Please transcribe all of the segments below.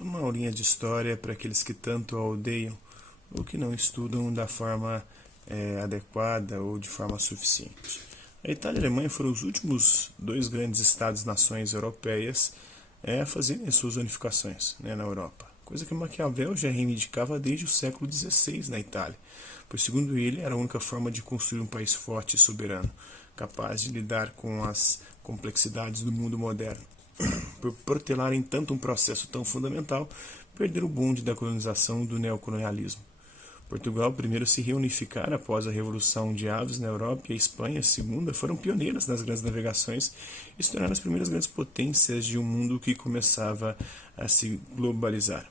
Uma aulinha de história para aqueles que tanto a odeiam ou que não estudam da forma adequada ou de forma suficiente. A Itália e a Alemanha foram os últimos dois grandes estados-nações europeias a fazerem suas unificações na Europa, coisa que Maquiavel já reivindicava desde o século XVI na Itália, pois, segundo ele, era a única forma de construir um país forte e soberano, capaz de lidar com as complexidades do mundo moderno. Por protelarem tanto um processo tão fundamental, perderam o bonde da colonização e do neocolonialismo. Portugal, primeiro se reunificar após a Revolução de Aves na Europa, e a Espanha, segunda, foram pioneiras nas grandes navegações e se tornaram as primeiras grandes potências de um mundo que começava a se globalizar.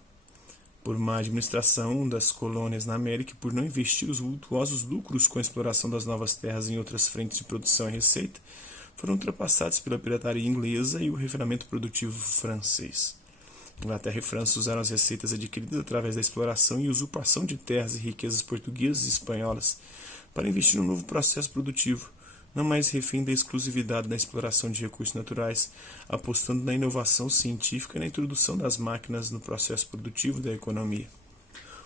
Por má administração das colônias na América e por não investir os vultuosos lucros com a exploração das novas terras em outras frentes de produção e receita, foram ultrapassados pela pirataria inglesa e o refinamento produtivo francês. Inglaterra e França usaram as receitas adquiridas através da exploração e usurpação de terras e riquezas portuguesas e espanholas para investir num novo processo produtivo, não mais refém da exclusividade da exploração de recursos naturais, apostando na inovação científica e na introdução das máquinas no processo produtivo da economia.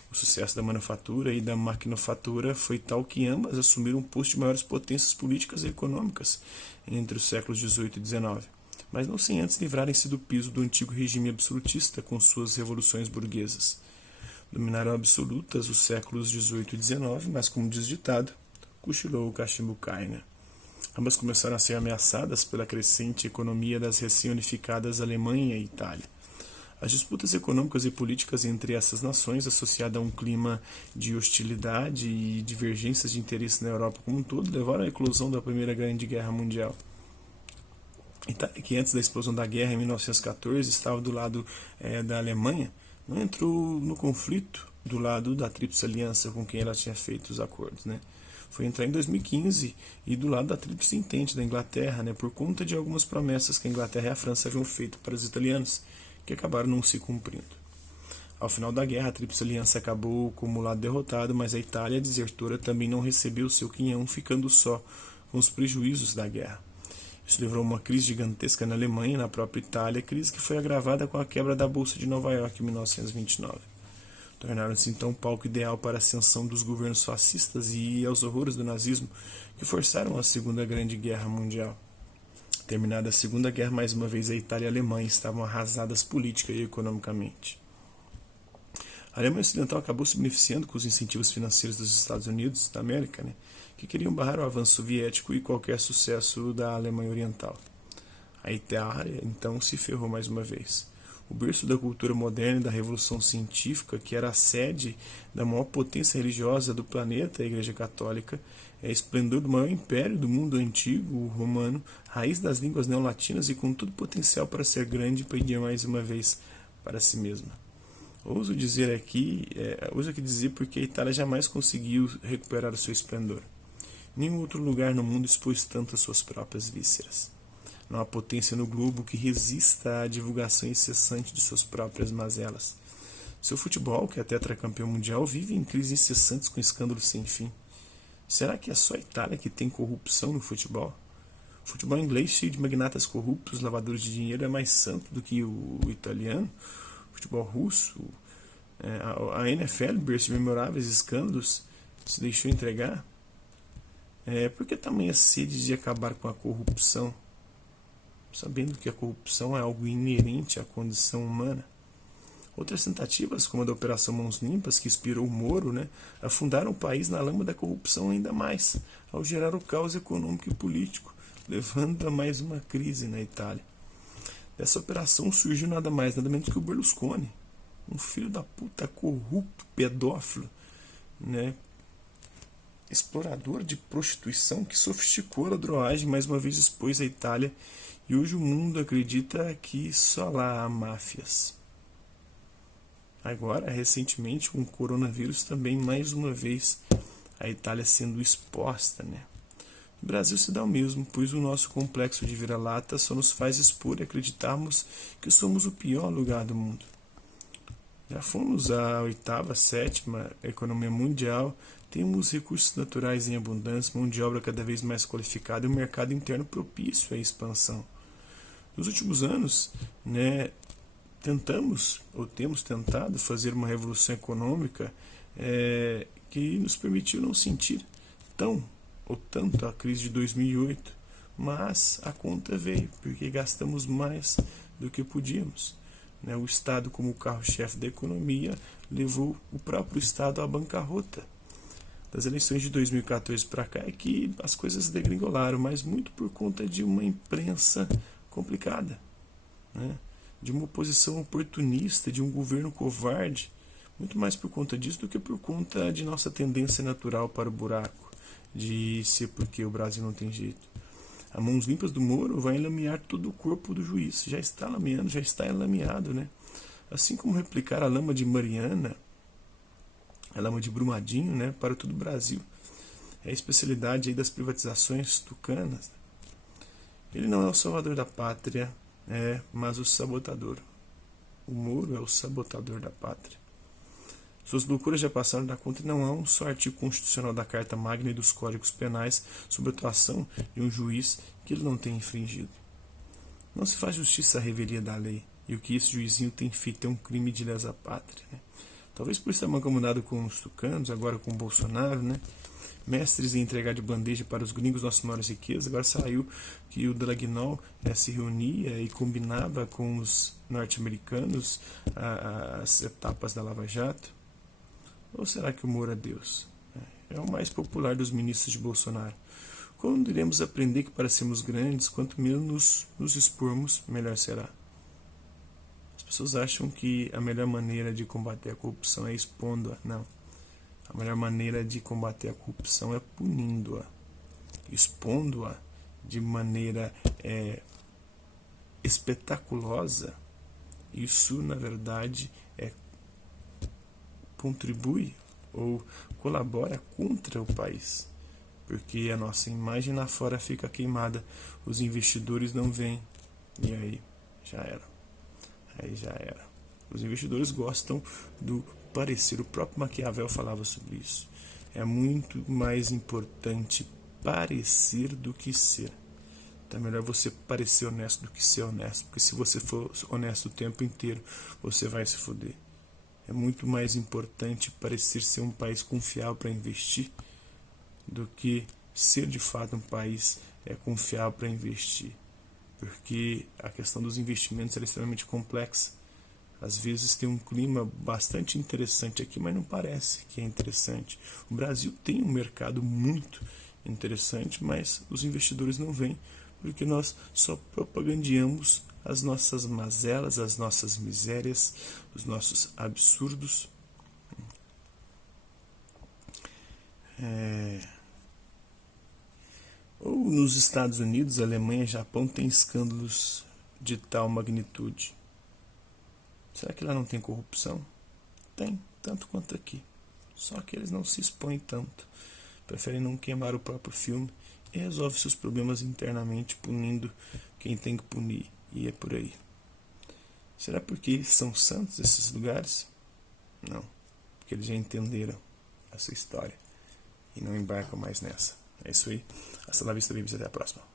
O sucesso da manufatura e da maquinofatura foi tal que ambas assumiram um posto de maiores potências políticas e econômicas entre os séculos XVIII e XIX, mas não sem antes livrarem-se do piso do antigo regime absolutista com suas revoluções burguesas. Dominaram absolutas os séculos XVIII e XIX, mas, como diz o ditado, cochilou o cachimbo cai, né? Ambas começaram a ser ameaçadas pela crescente economia das recém-unificadas Alemanha e Itália. As disputas econômicas e políticas entre essas nações, associadas a um clima de hostilidade e divergências de interesse na Europa como um todo, levaram à eclosão da Primeira Grande Guerra Mundial. Itália, que antes da explosão da guerra em 1914 estava do lado da Alemanha, não entrou no conflito do lado da Tríplice Aliança com quem ela tinha feito os acordos, né? Foi entrar em 2015 e do lado da Tríplice Entente da Inglaterra, né, por conta de algumas promessas que a Inglaterra e a França haviam feito para os italianos, que acabaram não se cumprindo. Ao final da guerra, a Tríplice Aliança acabou como lado derrotado, mas a Itália desertora também não recebeu seu quinhão, ficando só com os prejuízos da guerra. Isso levou a uma crise gigantesca na Alemanha e na própria Itália, crise que foi agravada com a quebra da Bolsa de Nova York em 1929. Tornaram-se então palco ideal para a ascensão dos governos fascistas e aos horrores do nazismo, que forçaram a Segunda Grande Guerra Mundial. Terminada a Segunda Guerra, mais uma vez a Itália e a Alemanha estavam arrasadas política e economicamente. A Alemanha Ocidental acabou se beneficiando com os incentivos financeiros dos Estados Unidos da América, né, que queriam barrar o avanço soviético e qualquer sucesso da Alemanha Oriental. A Itália, então, se ferrou mais uma vez. O berço da cultura moderna e da revolução científica, que era a sede da maior potência religiosa do planeta, a Igreja Católica, esplendor do maior império do mundo antigo, o romano, raiz das línguas neolatinas e com todo potencial para ser grande, perdia mais uma vez para si mesma. Ouso aqui dizer porque a Itália jamais conseguiu recuperar o seu esplendor. Nenhum outro lugar no mundo expôs tanto as suas próprias vísceras. Não há potência no globo que resista à divulgação incessante de suas próprias mazelas. Seu futebol, que é tetracampeão mundial, vive em crises incessantes com escândalos sem fim. Será que é só a Itália que tem corrupção no futebol? O futebol inglês, cheio de magnatas corruptos, lavadores de dinheiro, é mais santo do que o italiano. O futebol russo, a NFL, berço de memoráveis escândalos, se deixou entregar? Por que tamanha sede de acabar com a corrupção, sabendo que a corrupção é algo inerente à condição humana? Outras tentativas, como a da Operação Mãos Limpas, que inspirou Moro, afundaram o país na lama da corrupção ainda mais, ao gerar o caos econômico e político, levando a mais uma crise na Itália. Dessa operação surgiu nada mais, nada menos que o Berlusconi, um filho da puta corrupto, pedófilo, explorador de prostituição que sofisticou a ladroagem, mais uma vez expôs a Itália, e hoje o mundo acredita que só lá há máfias. Agora, recentemente, com o coronavírus também, mais uma vez, a Itália sendo exposta, No Brasil se dá o mesmo, pois o nosso complexo de vira-lata só nos faz expor e acreditarmos que somos o pior lugar do mundo. Já fomos a oitava, sétima economia mundial, temos recursos naturais em abundância, mão de obra cada vez mais qualificada e um mercado interno propício à expansão. Nos últimos anos, tentamos, ou temos tentado, fazer uma revolução econômica que nos permitiu não sentir tão ou tanto a crise de 2008, mas a conta veio, porque gastamos mais do que podíamos. O Estado, como carro-chefe da economia, levou o próprio Estado à bancarrota. Das eleições de 2014 para cá é que as coisas degringolaram, mas muito por conta de uma imprensa complicada, de uma oposição oportunista, de um governo covarde, muito mais por conta disso do que por conta de nossa tendência natural para o buraco, de ser porque o Brasil não tem jeito. A mãos limpas do Moro vai enlamear todo o corpo do juiz. Já está lameando, já está enlameado, Assim como replicar a lama de Mariana, a lama de Brumadinho, para todo o Brasil. É a especialidade aí das privatizações tucanas. Ele não é o salvador da pátria, mas o sabotador. O Moro é o sabotador da pátria. Suas loucuras já passaram da conta e não há um só artigo constitucional da Carta Magna e dos Códigos Penais sobre a atuação de um juiz que ele não tenha infringido. Não se faz justiça à revelia da lei, e o que esse juizinho tem feito é um crime de lesa pátria. Talvez por estar mancomunado com os tucanos, agora com o Bolsonaro, mestres em entregar de bandeja para os gringos nossas maiores riquezas. Agora saiu que o Dragnol se reunia e combinava com os norte-americanos as etapas da Lava Jato. Ou será que o Moro é Deus? É o mais popular dos ministros de Bolsonaro. Quando iremos aprender que para sermos grandes, quanto menos nos expormos, melhor será? As pessoas acham que a melhor maneira de combater a corrupção é expondo-a. Não. A melhor maneira de combater a corrupção é punindo-a. Expondo-a de maneira espetaculosa. Isso, na verdade, contribui ou colabora contra o país, porque a nossa imagem lá fora fica queimada, os investidores não vêm, e aí já era. Os investidores gostam do parecer. O próprio Maquiavel falava sobre isso. É muito mais importante parecer do que ser. Então é melhor você parecer honesto do que ser honesto, porque se você for honesto o tempo inteiro, você vai se foder. É muito mais importante parecer ser um país confiável para investir do que ser de fato um país confiável para investir. Porque a questão dos investimentos é extremamente complexa. Às vezes tem um clima bastante interessante aqui, mas não parece que é interessante. O Brasil tem um mercado muito interessante, mas os investidores não vêm, porque nós só propagandeamos as nossas mazelas, as nossas misérias, os nossos absurdos. Ou nos Estados Unidos, Alemanha e Japão tem escândalos de tal magnitude. Será que lá não tem corrupção? Tem, tanto quanto aqui. Só que eles não se expõem tanto. Preferem não queimar o próprio filme e resolvem seus problemas internamente, punindo quem tem que punir. E é por aí. Será porque são santos esses lugares? Não. Porque eles já entenderam essa história e não embarcam mais nessa. É isso aí. Hasta la vista, babies. Até a próxima.